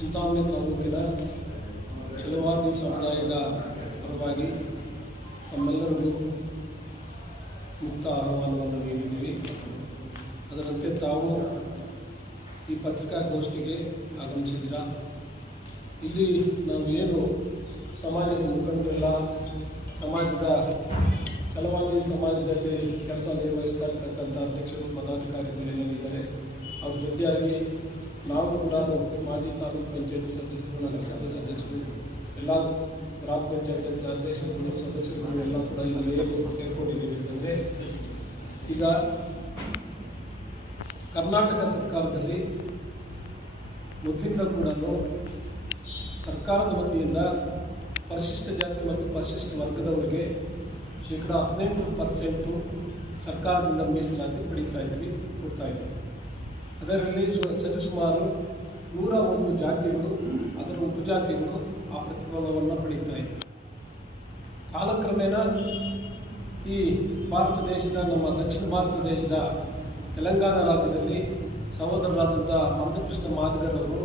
ಚಿಂತಾಮಣಿ ತಾಲೂಕಿನ ಛಲವಾದಿ ಸಮುದಾಯದ ಪರವಾಗಿ ನಮ್ಮೆಲ್ಲರಿಗೂ ಮುಕ್ತ ಆಹ್ವಾನವನ್ನು ನೀಡಿದ್ದೀವಿ. ಅದರಂತೆ ತಾವು ಈ ಪತ್ರಿಕಾಗೋಷ್ಠಿಗೆ ಆಗಮಿಸಿದ್ದೀರಾ. ಇಲ್ಲಿ ನಾವು ಏನು ಸಮಾಜದ ಮುಖಂಡರೆಲ್ಲ ಸಮಾಜದ ಛಲವಾದಿ ಸಮಾಜದಲ್ಲಿ ಕೆಲಸ ನಿರ್ವಹಿಸ್ತಾ ಇರ್ತಕ್ಕಂಥ ಅಧ್ಯಕ್ಷರು ಪದಾಧಿಕಾರಿಗಳು ಏನೇನಿದ್ದಾರೆ ಅವ್ರ ಜೊತೆಯಾಗಿ ನಾವು ಕೂಡ ಮಾಜಿ ತಾಲೂಕು ಪಂಚಾಯತ್ ಸದಸ್ಯರು, ನಗರಸಭೆ ಸದಸ್ಯರು, ಎಲ್ಲ ಗ್ರಾಮ ಪಂಚಾಯತ್ ಅಧ್ಯಕ್ಷರುಗಳು ಸದಸ್ಯರುಗಳು ಎಲ್ಲ ಕೂಡ ಇಲ್ಲಿ ಸೇರ್ಕೊಂಡಿದ್ದೀವಿ. ಅಂತಂದರೆ ಈಗ ಕರ್ನಾಟಕ ಸರ್ಕಾರದಲ್ಲಿ ಮೊದಲಿಂದ ಕೂಡ ಸರ್ಕಾರದ ವತಿಯಿಂದ ಪರಿಶಿಷ್ಟ ಜಾತಿ ಮತ್ತು ಪರಿಶಿಷ್ಟ ವರ್ಗದವರಿಗೆ 18% ಸರ್ಕಾರದಿಂದ ಮೀಸಲಾತಿ ಕೊಡ್ತಾ ಇದ್ವಿ. ಅದರಲ್ಲಿ ಸರಿಸುಮಾರು 101 ಜಾತಿಗಳು, ಅದರ ಉಪಜಾತಿಗಳು ಆ ಪ್ರತಿಫಲವನ್ನು ಪಡೀತಾ ಇತ್ತು. ಕಾಲಕ್ರಮೇಣ ಈ ಭಾರತ ದೇಶದ, ನಮ್ಮ ದಕ್ಷಿಣ ಭಾರತ ದೇಶದ ತೆಲಂಗಾಣ ರಾಜ್ಯದಲ್ಲಿ ಸಹೋದರರಾದಂಥ ಮಂದಕೃಷ್ಣ ಮಾದಿಗರವರು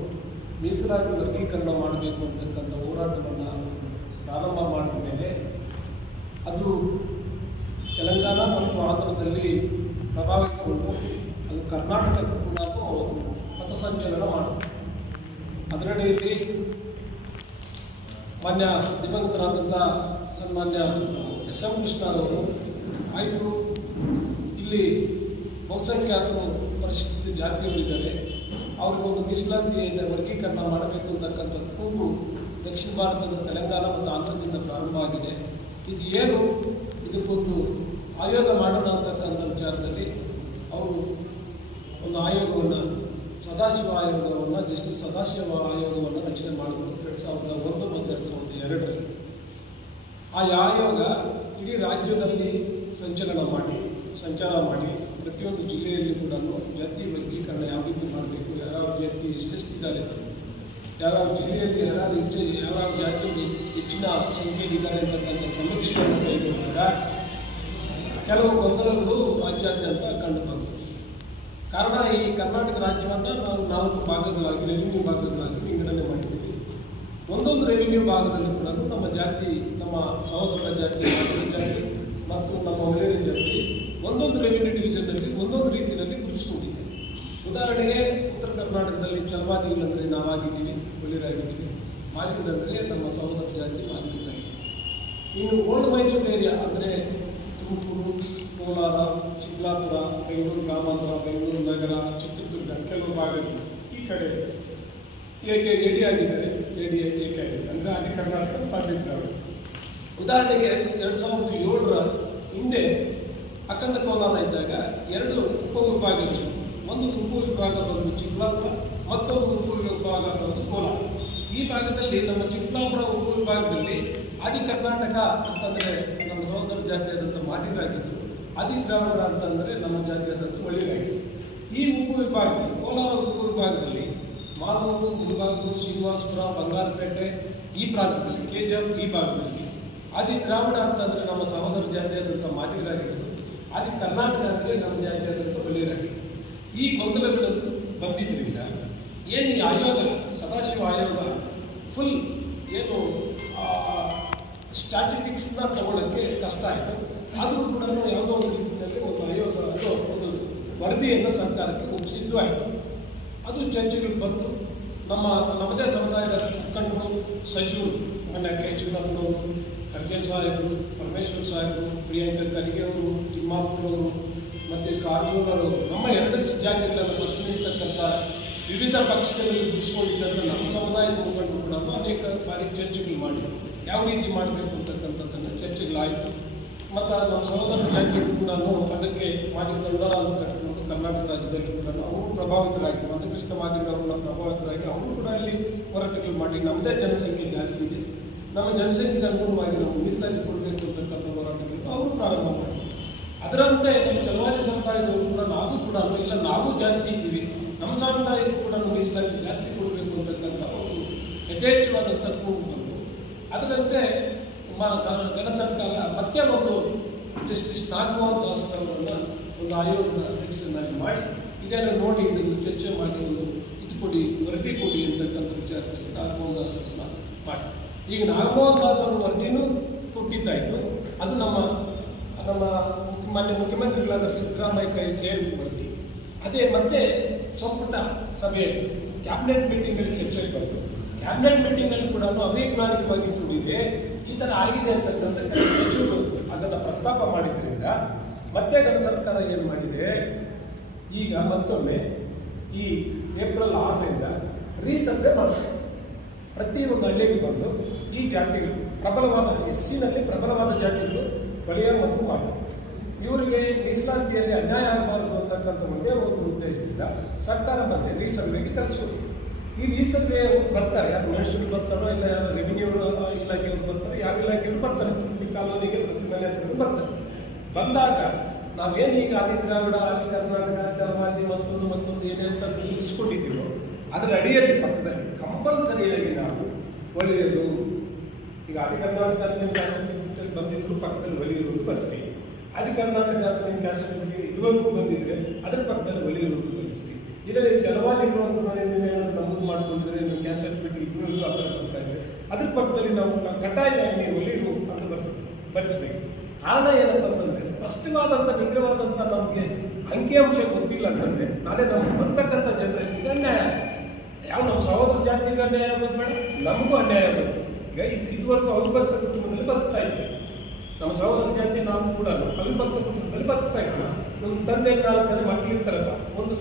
ಮೀಸಲಾತಿ ವರ್ಗೀಕರಣ ಮಾಡಬೇಕು ಅಂತಕ್ಕಂಥ ಹೋರಾಟವನ್ನು ಪ್ರಾರಂಭ ಮಾಡಿದ ಮೇಲೆ ಅದು ತೆಲಂಗಾಣ ಮತ್ತು ಆಂಧ್ರದಲ್ಲಿ ಪ್ರಭಾವಿತಗೊಂಡು ಅದು ಕರ್ನಾಟಕಕ್ಕೂ ಕೂಡ ಪಥಸಂಚಲನ ಮಾಡಿತು. ಅದರಡಿಯಲ್ಲಿ ಮಾನ್ಯ ದಿವಂಗತರಾದಂಥ ಸನ್ಮಾನ್ಯ ಎಸ್.ಎಂ. ಕೃಷ್ಣರವರು ಆಯಿತು, ಇಲ್ಲಿ ಬಹುಸಂಖ್ಯಾತರು ಪರಿಶಿಷ್ಟ ಜಾತಿಯವರಿದ್ದಾರೆ, ಅವ್ರಿಗೊಂದು ಮೀಸಲಾತಿಯನ್ನು ವರ್ಗೀಕರಣ ಮಾಡಬೇಕು ಅಂತಕ್ಕಂಥ ಕೂಗು ದಕ್ಷಿಣ ಭಾರತದ ತೆಲಂಗಾಣ ಮತ್ತು ಆಂಧ್ರದಿಂದ ಪ್ರಾರಂಭ ಆಗಿದೆ. ಇದು ಏನು, ಇದಕ್ಕೊಂದು ಆಯೋಗ ಮಾಡೋಣ ಅಂತಕ್ಕಂಥ ವಿಚಾರದಲ್ಲಿ ಅವರು ಒಂದು ಆಯೋಗವನ್ನು, ಸದಾಶಿವ ಆಯೋಗವನ್ನು, ಜಸ್ಟಿಸ್ ಸದಾಶಿವ ಆಯೋಗವನ್ನು ರಚನೆ ಮಾಡಿದ್ರು 2001 ಮತ್ತು 2002ರಲ್ಲಿ. ಆ ಆಯೋಗ ಇಡೀ ರಾಜ್ಯದಲ್ಲಿ ಸಂಚಾರ ಮಾಡಿ ಪ್ರತಿಯೊಂದು ಜಿಲ್ಲೆಯಲ್ಲಿ ಕೂಡ ಜಾತಿ ವರ್ಗೀಕರಣ ಯಾವ ರೀತಿ ಮಾಡಬೇಕು, ಯಾವ ಜಾತಿ ಎಷ್ಟೆಷ್ಟಿದ್ದಾರೆ, ಯಾವ ಜಿಲ್ಲೆಯಲ್ಲಿ ಯಾವ ಜಾತಿಯಲ್ಲಿ ಹೆಚ್ಚಿನ ಸಂಖ್ಯೆಯಲ್ಲಿದ್ದಾರೆ ಅಂತಕ್ಕಂಥ ಸಮೀಕ್ಷೆಯನ್ನು ಕೈಗೊಂಡಾಗ ಕೆಲವು ಗೊಂದಲಗಳು ರಾಜ್ಯಾದ್ಯಂತ ಕಂಡುಬಂತು. ಕಾರಣ, ಈ ಕರ್ನಾಟಕ ರಾಜ್ಯವನ್ನು ನಾವು 4 ಭಾಗಗಳಾಗಿ, ರೆವಿನ್ಯೂ ಭಾಗಗಳಾಗಿ ವಿಂಗಡಣೆ ಮಾಡಿದ್ದೀವಿ. ಒಂದೊಂದು ರೆವಿನ್ಯೂ ಭಾಗದಲ್ಲಿ ಕೂಡ ನಮ್ಮ ಜಾತಿ, ನಮ್ಮ ಸಹೋದರರ ಜಾತಿ, ಜಾತಿ ಮತ್ತು ನಮ್ಮ ಒಳ್ಳೆಯ ಜಾತಿ ಒಂದೊಂದು ರೆವಿನ್ಯೂ ಡಿವಿಷನ್ನಲ್ಲಿ ಒಂದೊಂದು ರೀತಿಯಲ್ಲಿ ಗುರುತಿಸ್ಕೊಂಡಿದೆ. ಉದಾಹರಣೆಗೆ ಉತ್ತರ ಕರ್ನಾಟಕದಲ್ಲಿ ಛಲವಾದಿಗಳಂದರೆ ನಾವಾಗಿದ್ದೀವಿ, ಒಳ್ಳೆಯರಾಗಿದ್ದೀವಿ. ಮಾದಿಗರಂದರೆ ನಮ್ಮ ಸಹೋದರ ಜಾತಿ ಮಾದಿಗರಾಗಿದ್ದೀವಿ. ಇನ್ನು ಓಲ್ಡ್ ಮೈಸೂರು ಏರಿಯಾ ಅಂದರೆ ತುಮಕೂರು, ಕೋಲಾರ, ಚಿಕ್ಕಬಳ್ಳಾಪುರ, ಬೆಂಗಳೂರು ಗ್ರಾಮಾಂತರ, ಬೆಂಗಳೂರು ನಗರ, ಚಿತ್ರದುರ್ಗ ಕೆಲವು ಭಾಗಗಳು ಈ ಕಡೆ ಎಡಿ ಆಗಿದ್ದಾರೆ, ಏಕಾಗಿದೆ ಅಂದರೆ ಆದಿ ಕರ್ನಾಟಕ ಪಾರ್ಲಿದ್ರಾವಿಡ. ಉದಾಹರಣೆಗೆ 2007ರ ಹಿಂದೆ ಅಖಂಡ ಕೋಲಾರ ಇದ್ದಾಗ 2 ಉಪವಿಭಾಗಗಳಿತ್ತು. ಒಂದು ಉಪವಿಭಾಗ ಬಂದು ಚಿಕ್ಕಬಳ್ಳಾಪುರ, ಮತ್ತೊಂದು ಉಪವಿಭಾಗ ಬಂದು ಕೋಲಾರ. ಈ ಭಾಗದಲ್ಲಿ ನಮ್ಮ ಚಿಕ್ಕಬಳ್ಳಾಪುರ ಉಪವಿಭಾಗದಲ್ಲಿ ಆದಿ ಕರ್ನಾಟಕ ಅಂತಂದರೆ ನಮ್ಮ ಸಹೋದರ ಜಾತಿಯಾದಂಥ ಮಾದಿಗರಾಗಿದ್ದರು, ಆದಿ ದ್ರಾವಿಡ ಅಂತಂದರೆ ನಮ್ಮ ಜಾತಿಯಾದಂಥ ಒಳ್ಳೆಯರಾಗಿದ್ದರು. ಈ ಉಪವಿಭಾಗದಲ್ಲಿ, ಕೋಲಾರ ಉಪವಿಭಾಗದಲ್ಲಿ ಮಾಲೂರು, ಮುಳಬಾಗಿಲು, ಶ್ರೀನಿವಾಸಪುರ, ಬಂಗಾರಪೇಟೆ ಈ ಪ್ರಾಂತ್ಯದಲ್ಲಿ, KGF ಈ ಭಾಗದಲ್ಲಿ ಆದಿ ದ್ರಾವಿಡ ಅಂತಂದರೆ ನಮ್ಮ ಸಹೋದರ ಜಾತಿಯಾದಂಥ ಮಾದಿಗರಾಗಿದ್ದರು, ಆದಿ ಕರ್ನಾಟಕ ಅಂದರೆ ನಮ್ಮ ಜಾತಿಯಾದಂಥ ಒಳ್ಳೆಯರಾಗಿದ್ದರು. ಈ ಗೊಂದಲಗಳು ಬಂದಿದ್ದರಿಂದ ಏನು ಈ ಆಯೋಗ, ಸದಾಶಿವ ಆಯೋಗ ಫುಲ್ ಏನು ಸ್ಟ್ಯಾಟಿಸ್ಟಿಕ್ಸ್ನ ತಗೊಳ್ಳೋಕ್ಕೆ ಕಷ್ಟ ಆಯಿತು. ಆದರೂ ಕೂಡ ಯಾವುದೋ ಒಂದು ರೀತಿಯಲ್ಲಿ ಒಂದು ಆಯೋಗ ಅಥವಾ ಒಂದು ವರದಿಯನ್ನು ಸರ್ಕಾರಕ್ಕೆ ಒಪ್ಪಿಸಿದ್ದು ಆಯಿತು. ಅದು ಚರ್ಚೆಗಳು ಬಂತು. ನಮ್ಮದೇ ಸಮುದಾಯದ ಮುಖಂಡರು, ಸಚಿವರು ಮೊನ್ನೆ ಕೆಚೂರಪ್ಪನವರು, ಖರ್ಗೆ ಸಾಹೇಬರು, ಪರಮೇಶ್ವರ್ ಸಾಹೇಬರು, ಪ್ರಿಯಾಂಕ ಖರ್ಗೆ ಅವರು, ತಿಮ್ಮಾಪುರವರು ಮತ್ತು ಕಾರಜೋಳವರು, ನಮ್ಮ 2 ಜಾತಿಗಳನ್ನು ಪ್ರತಿನಿಧಿಸ್ತಕ್ಕಂಥ ವಿವಿಧ ಪಕ್ಷಗಳಲ್ಲಿ ಗುರುತಿಸಿಕೊಂಡಿದ್ದಂಥ ನಮ್ಮ ಸಮುದಾಯದ ಮುಖಂಡರು ಕೂಡ ಅನೇಕ ಬಾರಿ ಚರ್ಚೆಗಳು ಮಾಡಿ ಯಾವ ರೀತಿ ಮಾಡಬೇಕು ಅಂತಕ್ಕಂಥದ್ದನ್ನು ಚರ್ಚೆಗಳಾಯಿತು. ಮತ್ತು ನಮ್ಮ ಸಹೋದರ ಜಾತಿಗಳು ಕೂಡ ಅದಕ್ಕೆ ಮಾದಿಗ ದಂಡರ ಅಂತ ಕಟ್ಟಿಕೊಂಡು ಕರ್ನಾಟಕ ರಾಜ್ಯದಲ್ಲಿ ಕೂಡ ಅವರು ಪ್ರಭಾವಿತರಾಗಿ, ಮಂದಕೃಷ್ಣ ಮಾದಿಗರವನ್ನ ಪ್ರಭಾವಿತರಾಗಿ ಅವರು ಕೂಡ ಅಲ್ಲಿ ಹೋರಾಟಗಳು ಮಾಡಿ ನಮ್ಮದೇ ಜನಸಂಖ್ಯೆ ಜಾಸ್ತಿ ಇದೆ, ನಮ್ಮ ಜನಸಂಖ್ಯೆಗೆ ಅನುಗುಣವಾಗಿ ನಾವು ಮೀಸಲಾತಿ ಕೊಡಬೇಕು ಅಂತಕ್ಕಂಥ ಹೋರಾಟಗಳು ಅವರು ಪ್ರಾರಂಭ ಮಾಡಿ. ಅದರಂತೆ ನಮ್ಮ ಛಲವಾದಿ ಸಮುದಾಯದವರು ಕೂಡ ನಾವು ಜಾಸ್ತಿ ಇದ್ದೀವಿ, ನಮ್ಮ ಸಮುದಾಯಕ್ಕೂ ಕೂಡ ಮೀಸಲಾತಿ ಜಾಸ್ತಿ ಕೊಡಬೇಕು ಅಂತಕ್ಕಂಥ ಒಂದು ಯಥೇಚ್ಛವಾದಂಥ ಕೂಗು ಬಂತು. ಅದರಂತೆ ಘನ ಸರ್ಕಾರ ಮತ್ತೆ ಒಂದು ಜಸ್ಟಿಸ್ ನಾಗಮೋಹನ್ ದಾಸ್ ಅವರನ್ನು ಒಂದು ಆಯೋಗದ ಅಧ್ಯಕ್ಷರನ್ನಾಗಿ ಮಾಡಿ ಇದನ್ನು ನೋಡಿ ಇದನ್ನು ಚರ್ಚೆ ಮಾಡಿ ಒಂದು ಇದು ಕೊಡಿ, ವರದಿ ಕೊಡಿ ಅಂತಕ್ಕಂಥ ವಿಚಾರದಲ್ಲಿ ನಾಗಮೋಹನ್ ದಾಸ್ ಅವ್ರನ್ನ ಮಾಡಿ. ಈಗ ನಾಗಮೋಹನ್ ದಾಸ್ ಅವರು ವರದಿನೂ ಕೊಟ್ಟಿದ್ದಾಯಿತು. ಅದು ನಮ್ಮ ಮಾನ್ಯ ಮುಖ್ಯಮಂತ್ರಿಗಳಾದ ಸಿದ್ದರಾಮಯ್ಯ ಕೈ ಸೇರಿದ ವರದಿ. ಅದೇ ಮತ್ತೆ ಸಂಪುಟ ಸಭೆಯಲ್ಲಿ ಕ್ಯಾಬಿನೆಟ್ ಮೀಟಿಂಗಲ್ಲಿ ಚರ್ಚೆಗೆ ಬಂತು. ಕ್ಯಾಬಿನೆಟ್ ಮೀಟಿಂಗಲ್ಲಿ ಕೂಡ ಅವೈಜ್ಞಾನಿಕವಾಗಿ ಕೂಡಿದೆ, ಈ ಥರ ಆಗಿದೆ ಅಂತಕ್ಕಂಥ ಸಚಿವರು ಅದನ್ನು ಪ್ರಸ್ತಾಪ ಮಾಡಿದ್ರಿಂದ ಮತ್ತೆ ನಮ್ಮ ಸರ್ಕಾರ ಏನು ಮಾಡಿದೆ, ಈಗ ಮತ್ತೊಮ್ಮೆ ಈ ಏಪ್ರಿಲ್ 6ರಿಂದ ರೀಸರ್ವೆ ಮಾಡ್ತಾರೆ. ಪ್ರತಿಯೊಂದು ಹಳ್ಳಿಗೆ ಬಂದು ಈ ಜಾತಿಗಳು ಪ್ರಬಲವಾದ SC-ನಲ್ಲಿ ಪ್ರಬಲವಾದ ಜಾತಿಗಳು ಬಲಿಯ ಮತ್ತು ಮಾತು ಇವರಿಗೆ ಮೀಸಲಾತಿಯಲ್ಲಿ ಅನ್ಯಾಯ ಆಗಬಾರದು ಅಂತಕ್ಕಂಥ ಒಂದೇ ಒಂದು ಉದ್ದೇಶದಿಂದ ಸರ್ಕಾರ ಮತ್ತೆ ರೀಸರ್ವೆಗೆ ಕಳಿಸ್ಕೊಟ್ಟಿದೆ. ಈ ರೀಸರ್ವೆ ಬರ್ತಾರೆ, ಯಾರು ಮಿನಿಸ್ಟರ್ಗಳು ಬರ್ತಾರೋ ಇಲ್ಲ ಯಾರು ರೆವಿನ್ಯೂ ಇಲಾಖೆಯವರು ಬರ್ತಾರೆ, ಯಾವ ಇಲಾಖೆಯವರು ಬರ್ತಾರೆ, ಪ್ರತಿ ಕಾಲೋನಿಗೆ ಪ್ರತಿ ಮನೆ ಹತ್ರ ಬರ್ತಾರೆ. ಬಂದಾಗ ನಾವೇನು ಈಗ ಆದಿದ್ರಾವಿಡ, ಆದಿ ಕರ್ನಾಟಕ, ಚಲವಾದಿ ಮತ್ತೊಂದು ಏನೇ ಅಂತ ನಿಲ್ಲಿಸ್ಕೊಂಡಿದ್ದೀವೋ ಅದರ ಅಡಿಯಲ್ಲಿ ಪಕ್ಕದಲ್ಲಿ ಕಂಪಲ್ಸರಿಯಾಗಿ ನಾವು ಒಲಿಯಲು, ಈಗ ಆದಿ ಕರ್ನಾಟಕ ನಿಮ್ಮ ಕ್ಯಾಸೆಟ್ ಬಂದಿದ್ರು ಪಕ್ಕದಲ್ಲಿ ಒಲಿಯುವುದು ಬರ್ತೀವಿ. ಆದಿ ಕರ್ನಾಟಕ ನಿಮ್ಮ ಕ್ಯಾಸೆಟ್ ಇದುವರೆಗೂ ಬಂದಿದ್ರೆ ಅದರ ಪಕ್ಕದಲ್ಲಿ ಒಲಿಯುವುದು ಬರೆಸ್ತೀವಿ. ಇದರಲ್ಲಿ ಚಲವಾದಿ ಇರುವಂಥ ನಮೂದು ಮಾಡಿಕೊಂಡಿದ್ರೆ ನಿಮ್ಮ ಕ್ಯಾಸೆಟ್ ಬಿಟ್ಟು ಇದುವರೆಗೂ ಆ ಥರ ಬರ್ತಾ ಇದ್ರೆ ಅದ್ರ ಪಕ್ಕದಲ್ಲಿ ನಾವು ಕಡ್ಡಾಯವಾಗಿ ನೀವು ಒಲಿಯುವು ಅಂತ ಬರೆಸ್ಬೇಕು. ಕಾರಣ ಏನಪ್ಪ ಅಂತಂದರೆ ಸ್ಪಷ್ಟವಾದಂಥ ನಿಗ್ರಹವಾದಂಥ ನಮಗೆ ಅಂಕಿಅಂಶ ಗೊತ್ತಿಲ್ಲ ಅಂತಂದರೆ ನಾಳೆ ನಮ್ಮ ಬರ್ತಕ್ಕಂಥ ಜನರೇಷನ್ಗೆ ಅನ್ಯಾಯ ಆಗುತ್ತೆ. ಯಾವ ನಮ್ಮ ಸಹೋದರ ಜಾತಿಗೆ ಅನ್ಯಾಯ ಆಗೋದು ಬೇಡ, ನಮಗೂ ಅನ್ಯಾಯ ಆಗುತ್ತೆ. ಈಗ ಇದುವರೆಗೂ ಅವಿಭಕ್ತ ಕುಟುಂಬದಲ್ಲಿ ಬದುಕ್ತಾ ಇದ್ವಿ. ನಮ್ಮ ಸಹೋದರ ಜಾತಿ ನಾವು ಕೂಡ ಅವಿಭಕ್ತ ಕುಟುಂಬದಲ್ಲಿ ಬದುಕ್ತಾ ಇದ್ವಿ. ನಮ್ಮ ತಂದೆ ಕಾಲದಲ್ಲಿ ಮಕ್ಕಳಿರ್ತಾರಲ್ಲ,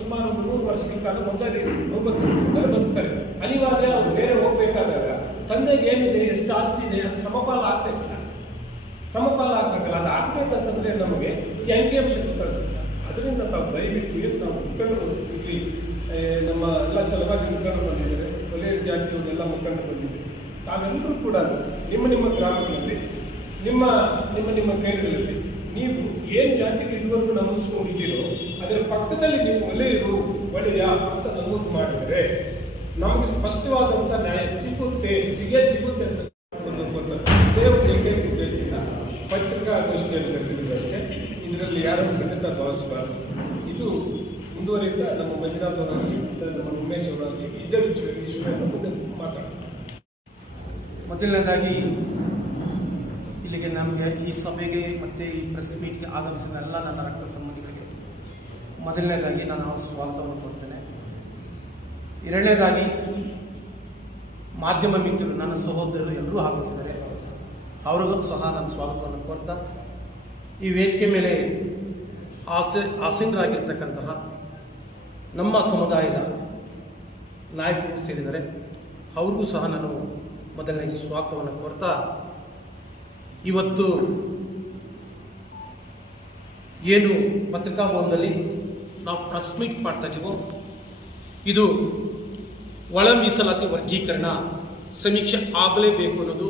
ಸುಮಾರು 100 ವರ್ಷಗಳ ಕಾಲ ಒಂದಾಗಿ ಅವಿಭಕ್ತ ಕುಟುಂಬದಲ್ಲಿ ಬದುಕ್ತಾರೆ. ಅನಿವಾರ್ಯ ಅವ್ರು ಬೇರೆ ಹೋಗ್ಬೇಕಾದಾಗ ತಂದೆಗೆ ಏನಿದೆ, ಎಷ್ಟು ಆಸ್ತಿ ಇದೆ, ಅದು ಸಮಪಾಲ ಆಗ್ಬೇಕಲ್ಲ. ಅದು ಆಗ್ಬೇಕಂತಂದ್ರೆ ನಮಗೆ ಈ ಅಂಕಿಅಂಶ ಗೊತ್ತಾಗುತ್ತೆ. ಅದರಿಂದ ತಾವು ದಯವಿಟ್ಟು ಏನು ನಾವು ಮುಖಂಡರು ಇಲ್ಲಿ ನಮ್ಮ ಎಲ್ಲ ಚಲವಾಗಿ ಮುಖಂಡರು ಬಂದಿದ್ದಾರೆ, ಒಲೆಯ ಜಾತಿಯವರೆಲ್ಲ ಮುಖಂಡರು ಬಂದಿದ್ದಾರೆ. ತಾವೆಲ್ಲರೂ ಕೂಡ ನಿಮ್ಮ ಗ್ರಾಮಗಳಲ್ಲಿ ನಿಮ್ಮ ಕೈಗಳಲ್ಲಿ ನೀವು ಏನು ಜಾತಿಗೆ ಇದುವರೆಗೂ ನಮಸ್ಕೊಂಡಿದ್ದೀರೋ ಅದರ ಪಕ್ಕದಲ್ಲಿ ನೀವು ಒಲೆಯ ಅಂತ ನಮೂದು ಮಾಡಿದರೆ ನಮಗೆ ಸ್ಪಷ್ಟವಾದಂಥ ನ್ಯಾಯ ಸಿಗುತ್ತೆ ಅಂತ ದೇವರು ಏಕೈಕ ಉದ್ದೇಶದಿಂದ ಪತ್ರಿಕಾಗೋಷ್ಠಿಯಲ್ಲಿ ಕರೆದಿದ್ರು ಅಷ್ಟೇ. ಇದರಲ್ಲಿ ಯಾರೂ ಖಂಡಿತ ಭಾವಿಸಬಾರ್ದು. ಇದು ಮುಂದುವರಿಯುತ್ತಾ ನಮ್ಮ ಮಂಜುನಾಥ್ ಅವರಾಗಲಿ ನಮ್ಮ ಉಮೇಶ್ ಅವರಾಗಲಿ ಇದೇ ವಿಷಯವನ್ನು ಮುಂದೆ ಮಾತಾಡ್ತಾರೆ. ಮೊದಲನೇದಾಗಿ ಇಲ್ಲಿಗೆ ನಮಗೆ ಈ ಸಭೆಗೆ ಮತ್ತು ಈ ಪ್ರೆಸ್ ಮೀಟ್ಗೆ ಆಗಮಿಸಿದ ಎಲ್ಲ ನನ್ನ ರಕ್ತ ಸಂಬಂಧಿಕರಿಗೆ ಮೊದಲನೇದಾಗಿ ನಾನು ಸ್ವಾಗತವನ್ನು ಕೊಡ್ತೇನೆ. ಎರಡನೇದಾಗಿ ಮಾಧ್ಯಮ ಮಿತ್ರರು, ನನ್ನ ಸಹೋದರರು ಎಲ್ಲರೂ ಆಗಮಿಸಿದ್ದಾರೆ, ಅವರಿಗೂ ಸಹ ನಾನು ಸ್ವಾಗತವನ್ನು ಕೋರ್ತಾ ಈ ವೇದಿಕೆ ಮೇಲೆ ಆಸೀನರಾಗಿರ್ತಕ್ಕಂತಹ ನಮ್ಮ ಸಮುದಾಯದ ನಾಯಕರು ಸೇರಿದ್ದಾರೆ, ಅವ್ರಿಗೂ ಸಹ ನಾನು ಮೊದಲನೇ ಸ್ವಾಗತವನ್ನು ಕೋರ್ತಾ ಇವತ್ತು ಏನು ಪತ್ರಿಕಾಭವನದಲ್ಲಿ ನಾವು ಪ್ರೆಸ್ ಮೀಟ್ ಮಾಡ್ತಾ ಇದ್ದೀವೋ ಇದು ಒಳ ಮೀಸಲಾತಿ ವರ್ಗೀಕರಣ ಸಮೀಕ್ಷೆ ಆಗಲೇಬೇಕು ಅನ್ನೋದು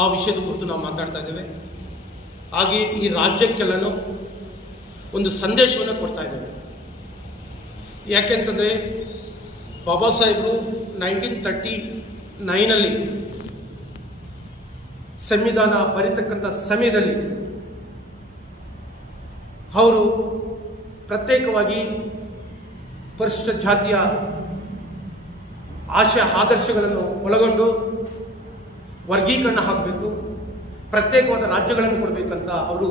ಆ ವಿಷಯದ ಕುರಿತು ನಾವು ಮಾತಾಡ್ತಾ ಇದ್ದೇವೆ. ಹಾಗೆ ಈ ರಾಜ್ಯಕ್ಕೆಲ್ಲನೂ ಒಂದು ಸಂದೇಶವನ್ನು ಕೊಡ್ತಾ ಇದ್ದೇವೆ. ಯಾಕೆಂತಂದರೆ ಬಾಬಾ ಸಾಹೇಬರು 1939 ಸಂವಿಧಾನ ಬರೀತಕ್ಕಂಥ ಸಮಯದಲ್ಲಿ ಅವರು ಪ್ರತ್ಯೇಕವಾಗಿ ಪರಿಶಿಷ್ಟ ಜಾತಿಯ ಆಶಯ ಆದರ್ಶಗಳನ್ನು ಒಳಗೊಂಡು ವರ್ಗೀಕರಣ ಆಗಬೇಕು, ಪ್ರತ್ಯೇಕವಾದ ರಾಜ್ಯಗಳನ್ನು ಕೊಡಬೇಕಂತ ಅವರು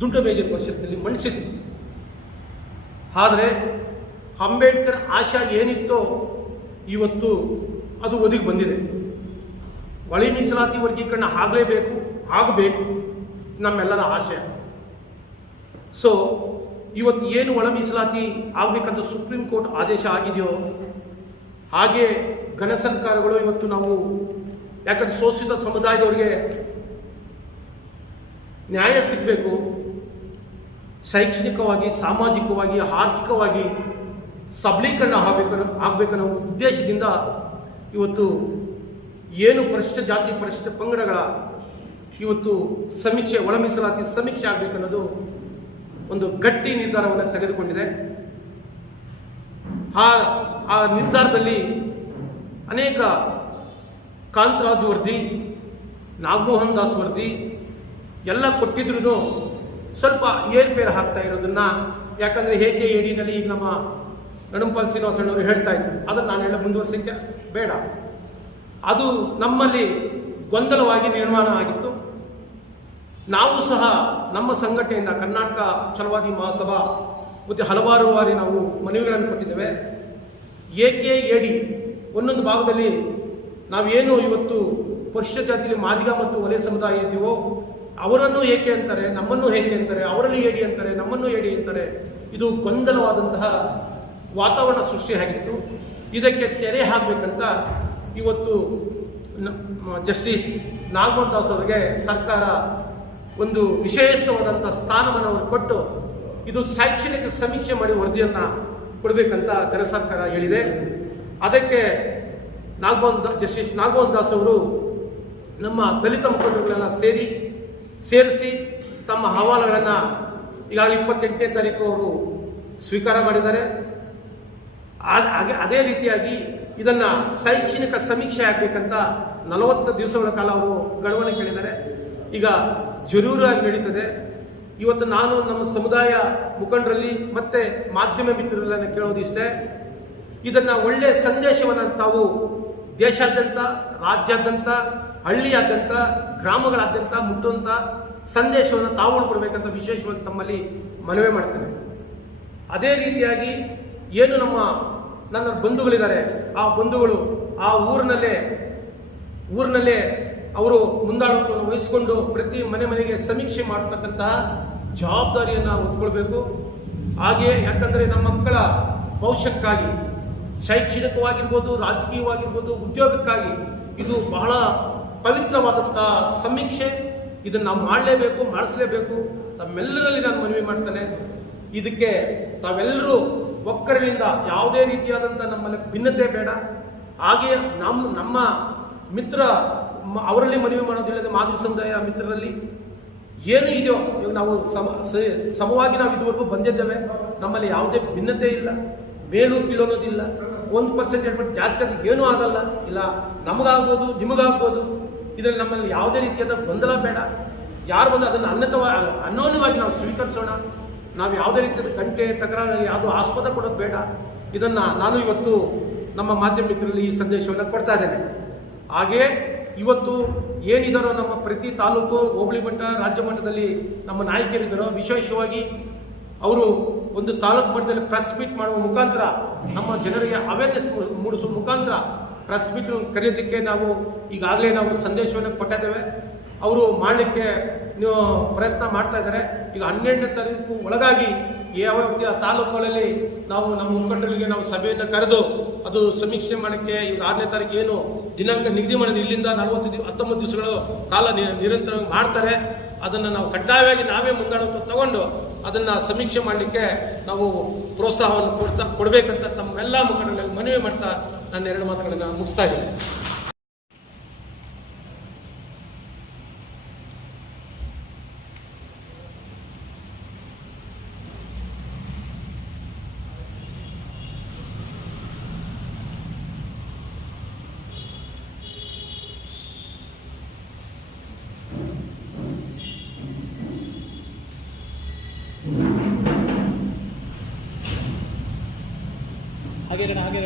ದುಂಡು ಮೇಜಿನ ಪರಿಷತ್ನಲ್ಲಿ ಮಂಡಿಸಿದರು. ಆದರೆ ಅಂಬೇಡ್ಕರ್ ಆಶಯ ಏನಿತ್ತೋ ಇವತ್ತು ಅದು ಒದಗಿ ಬಂದಿದೆ. ಒಳ ಮೀಸಲಾತಿ ವರ್ಗೀಕರಣ ಆಗಬೇಕು ನಮ್ಮೆಲ್ಲರ ಆಶಯ. ಸೊ ಇವತ್ತು ಏನು ಒಳ ಮೀಸಲಾತಿ ಆಗಬೇಕಂತ ಸುಪ್ರೀಂ ಕೋರ್ಟ್ ಆದೇಶ ಆಗಿದೆಯೋ ಹಾಗೆ ಘನ ಸರ್ಕಾರಗಳು ಇವತ್ತು ನಾವು, ಯಾಕಂದ್ರೆ ಶೋಷಿತ ಸಮುದಾಯದವರಿಗೆ ನ್ಯಾಯ ಸಿಗಬೇಕು, ಶೈಕ್ಷಣಿಕವಾಗಿ, ಸಾಮಾಜಿಕವಾಗಿ, ಆರ್ಥಿಕವಾಗಿ ಸಬಲೀಕರಣ ಆಗಬೇಕನ್ನೋ ಉದ್ದೇಶದಿಂದ ಇವತ್ತು ಏನು ಪರಿಶಿಷ್ಟ ಜಾತಿ ಪರಿಶಿಷ್ಟ ಪಂಗಡಗಳ ಇವತ್ತು ಸಮೀಕ್ಷೆ, ಒಳ ಮೀಸಲಾತಿ ಸಮೀಕ್ಷೆ ಆಗಬೇಕನ್ನೋದು ಒಂದು ಗಟ್ಟಿ ನಿರ್ಧಾರವನ್ನು ತೆಗೆದುಕೊಂಡಿದೆ. ಆ ನಿರ್ಧಾರದಲ್ಲಿ ಅನೇಕ ಕಾಂತರಾಜ್ ವರದಿ, ನಾಗಮೋಹನ್ ದಾಸ್ ವರದಿ ಎಲ್ಲ ಕೊಟ್ಟಿದ್ರು ಸ್ವಲ್ಪ ಏರ್ಪೇರು ಆಗ್ತಾ ಇರೋದನ್ನು, ಯಾಕಂದರೆ AKADನಲ್ಲಿ ಈಗ ನಮ್ಮ ನಡುಂಪಾಲ್ ಶ್ರೀನಿವಾಸಣ್ಣವರು ಹೇಳ್ತಾ ಇದ್ರು. ಅದನ್ನು ನಾನು ಹೇಳ ಮುಂದುವರಿಸಲಿಕ್ಕೆ ಬೇಡ. ಅದು ನಮ್ಮಲ್ಲಿ ಗೊಂದಲವಾಗಿ ನಿರ್ಮಾಣ ಆಗಿತ್ತು. ನಾವು ಸಹ ನಮ್ಮ ಸಂಘಟನೆಯಿಂದ ಕರ್ನಾಟಕ ಛಲವಾದಿ ಮಹಾಸಭಾ ಮತ್ತು ಹಲವಾರು ಬಾರಿ ನಾವು ಮನವಿಗಳನ್ನು ಕೊಟ್ಟಿದ್ದೇವೆ. AKAD ಒಂದೊಂದು ಭಾಗದಲ್ಲಿ ನಾವೇನು ಇವತ್ತು ಪರಿಶಿಷ್ಟ ಜಾತಿಯಲ್ಲಿ ಮಾದಿಗ ಮತ್ತು ವಲಯ ಸಮುದಾಯ ಇದ್ದೀವೋ ಅವರನ್ನು ಏಕೆ ಅಂತಾರೆ, ನಮ್ಮನ್ನು ಏಕೆ ಅಂತಾರೆ, ಅವರಲ್ಲಿ AD ಅಂತಾರೆ, ನಮ್ಮನ್ನು AD ಅಂತಾರೆ. ಇದು ಗೊಂದಲವಾದಂತಹ ವಾತಾವರಣ ಸೃಷ್ಟಿಯಾಗಿತ್ತು. ಇದಕ್ಕೆ ತೆರೆ ಹಾಕಬೇಕಂತ ಇವತ್ತು ಜಸ್ಟಿಸ್ ನಾಗಮೋಹನ್ ದಾಸ್ ಅವರಿಗೆ ಸರ್ಕಾರ ಒಂದು ವಿಶೇಷವಾದಂಥ ಸ್ಥಾನಮಾನವನ್ನು ಕೊಟ್ಟು ಇದು ಶೈಕ್ಷಣಿಕ ಸಮೀಕ್ಷೆ ಮಾಡಿ ವರದಿಯನ್ನು ಕೊಡಬೇಕಂತ ಕೇಂದ್ರ ಸರ್ಕಾರ ಹೇಳಿದೆ. ಅದಕ್ಕೆ ಜಸ್ಟಿಸ್ ನಾಗಮೋಹನ್ ದಾಸ್ ಅವರು ನಮ್ಮ ದಲಿತ ಮುಖಂಡರುಗಳೆಲ್ಲ ಸೇರಿಸಿ ತಮ್ಮ ಅಹವಾಲುಗಳನ್ನು ಈಗಾಗಲೇ 28ನೇ ತಾರೀಕು ಅವರು ಸ್ವೀಕಾರ ಮಾಡಿದ್ದಾರೆ. ಅದೇ ರೀತಿಯಾಗಿ ಇದನ್ನು ಶೈಕ್ಷಣಿಕ ಸಮೀಕ್ಷೆ ಆಗಬೇಕಂತ 40 ದಿವಸಗಳ ಕಾಲ ಅವರು ಗಡುವನ್ನು ಕೇಳಿದ್ದಾರೆ. ಈಗ ಜರೂರಾಗಿ ನಡೀತದೆ. ಇವತ್ತು ನಾನು ನಮ್ಮ ಸಮುದಾಯ ಮುಖಂಡರಲ್ಲಿ ಮತ್ತೆ ಮಾಧ್ಯಮ ಮಿತ್ರರನ್ನ ಕೇಳೋದಿಷ್ಟೇ, ಇದನ್ನು ಒಳ್ಳೆಯ ಸಂದೇಶವನ್ನು ತಾವು ದೇಶಾದ್ಯಂತ, ರಾಜ್ಯಾದ್ಯಂತ, ಹಳ್ಳಿಯಾದ್ಯಂತ, ಗ್ರಾಮಗಳಾದ್ಯಂತ ಮುಟ್ಟುವಂಥ ಸಂದೇಶವನ್ನು ತಾವು ಕೊಡಬೇಕಂತ ವಿಶೇಷವಾಗಿ ತಮ್ಮಲ್ಲಿ ಮನವಿ ಮಾಡ್ತೇನೆ. ಅದೇ ರೀತಿಯಾಗಿ ಏನು ನನ್ನ ಬಂಧುಗಳಿದ್ದಾರೆ, ಆ ಬಂಧುಗಳು ಆ ಊರಿನಲ್ಲೇ ಅವರು ಮುಂದಾಳತ್ವವನ್ನು ವಹಿಸಿಕೊಂಡು ಪ್ರತಿ ಮನೆಗೆ ಸಮೀಕ್ಷೆ ಮಾಡತಕ್ಕಂತಹ ಜವಾಬ್ದಾರಿಯನ್ನು ಹೊತ್ಕೊಳ್ಬೇಕು. ಹಾಗೆಯೇ ಯಾಕಂದರೆ ನಮ್ಮ ಮಕ್ಕಳ ಭವಿಷ್ಯಕ್ಕಾಗಿ ಶೈಕ್ಷಣಿಕವಾಗಿರ್ಬೋದು, ರಾಜಕೀಯವಾಗಿರ್ಬೋದು, ಉದ್ಯೋಗಕ್ಕಾಗಿ ಇದು ಬಹಳ ಪವಿತ್ರವಾದಂಥ ಸಮೀಕ್ಷೆ. ಇದನ್ನು ನಾವು ಮಾಡಿಸಲೇಬೇಕು. ತಮ್ಮೆಲ್ಲರಲ್ಲಿ ನಾನು ಮನವಿ ಮಾಡ್ತೇನೆ. ಇದಕ್ಕೆ ತಾವೆಲ್ಲರೂ ಒಕ್ಕರಲಿಂದ ಯಾವುದೇ ರೀತಿಯಾದಂಥ ನಮ್ಮಲ್ಲಿ ಭಿನ್ನತೆ ಬೇಡ. ಹಾಗೆಯೇ ನಮ್ಮ ಮಿತ್ರ ಅವರಲ್ಲಿ ಮನವಿ ಮಾಡೋದಿಲ್ಲದೆ ಮಾದಿಗ ಸಮುದಾಯ ಮಿತ್ರರಲ್ಲಿ ಏನು ಇದೆಯೋ ನಾವು ಸಮವಾಗಿ ನಾವು ಇದುವರೆಗೂ ಬಂದಿದ್ದೇವೆ. ನಮ್ಮಲ್ಲಿ ಯಾವುದೇ ಭಿನ್ನತೆ ಇಲ್ಲ, ಮೇಲೂ ಕೀಳೋದಿಲ್ಲ. 1% 2% ಜಾಸ್ತಿ ಅದು ಏನೂ ಆಗಲ್ಲ. ಇಲ್ಲ, ನಮಗಾಗ್ಬೋದು, ನಿಮಗಾಗ್ಬೋದು. ಇದರಲ್ಲಿ ನಮ್ಮಲ್ಲಿ ಯಾವುದೇ ರೀತಿಯಾದ ಗೊಂದಲ ಬೇಡ. ಯಾರು ಬಂದು ಅದನ್ನು ಅನ್ಯೋನ್ಯವಾಗಿ ನಾವು ಸ್ವೀಕರಿಸೋಣ. ನಾವು ಯಾವುದೇ ರೀತಿಯಾದ ಗಂಟೆ ತಕರಾರು ಯಾವುದೂ ಆಸ್ಪದ ಕೊಡೋದು ಬೇಡ. ಇದನ್ನು ನಾನು ಇವತ್ತು ನಮ್ಮ ಮಾಧ್ಯಮ ಮಿತ್ರರಲ್ಲಿ ಈ ಸಂದೇಶವನ್ನು ಕೊಡ್ತಾ ಇದ್ದೇನೆ. ಹಾಗೆಯೇ ಇವತ್ತು ಏನಿದಾರೋ ನಮ್ಮ ಪ್ರತಿ ತಾಲೂಕು, ಹೋಬಳಿ ಮಟ್ಟ, ರಾಜ್ಯ ಮಟ್ಟದಲ್ಲಿ ನಮ್ಮ ನಾಯಕರಿದ್ದಾರೋ ವಿಶೇಷವಾಗಿ ಅವರು ಒಂದು ತಾಲೂಕು ಮಟ್ಟದಲ್ಲಿ ಪ್ರೆಸ್ ಮೀಟ್ ಮಾಡುವ ಮುಖಾಂತರ ನಮ್ಮ ಜನರಿಗೆ ಅವೇರ್ನೆಸ್ ಮೂಡಿಸುವ ಮುಖಾಂತರ ಪ್ರೆಸ್ ಮೀಟ್ ಕರೆಯೋದಕ್ಕೆ ನಾವು ಈಗಾಗಲೇ ಸಂದೇಶವನ್ನು ಕೊಟ್ಟಿದ್ದೇವೆ. ಅವರು ಮಾಡಲಿಕ್ಕೆ ಪ್ರಯತ್ನ ಮಾಡ್ತಾ ಇದ್ದಾರೆ. ಈಗ 12ನೇ ತಾರೀಕು ಒಳಗಾಗಿ ಯಾವ ತಾಲೂಕುಗಳಲ್ಲಿ ನಾವು ನಮ್ಮ ಮುಖಂಡರಿಗೆ ನಾವು ಸಭೆಯನ್ನು ಕರೆದು ಅದು ಸಮೀಕ್ಷೆ ಮಾಡೋಕ್ಕೆ ಈಗ 6ನೇ ತಾರೀಕು ಏನು ದಿನಾಂಕ ನಿಗದಿ ಮಾಡಿದ್ರೆ ಇಲ್ಲಿಂದ 19 ದಿವಸಗಳ ಕಾಲ ನಿರಂತರವಾಗಿ ಮಾಡ್ತಾರೆ. ಅದನ್ನು ನಾವು ಕಡ್ಡಾಯವಾಗಿ ನಾವೇ ಮುಂದಾಳತ್ವ ತಗೊಂಡು ಅದನ್ನು ಸಮೀಕ್ಷೆ ಮಾಡಲಿಕ್ಕೆ ನಾವು ಪ್ರೋತ್ಸಾಹವನ್ನು ಕೊಡಬೇಕಂತ ತಮ್ಮೆಲ್ಲ ಮುಖಂಡರಲ್ಲಿ ಮನವಿ ಮಾಡ್ತಾ ನನ್ನ 2 ಮಾತುಗಳನ್ನು ಮುಗಿಸ್ತಾ ಇದ್ದೇನೆ. ಹಾಗೆ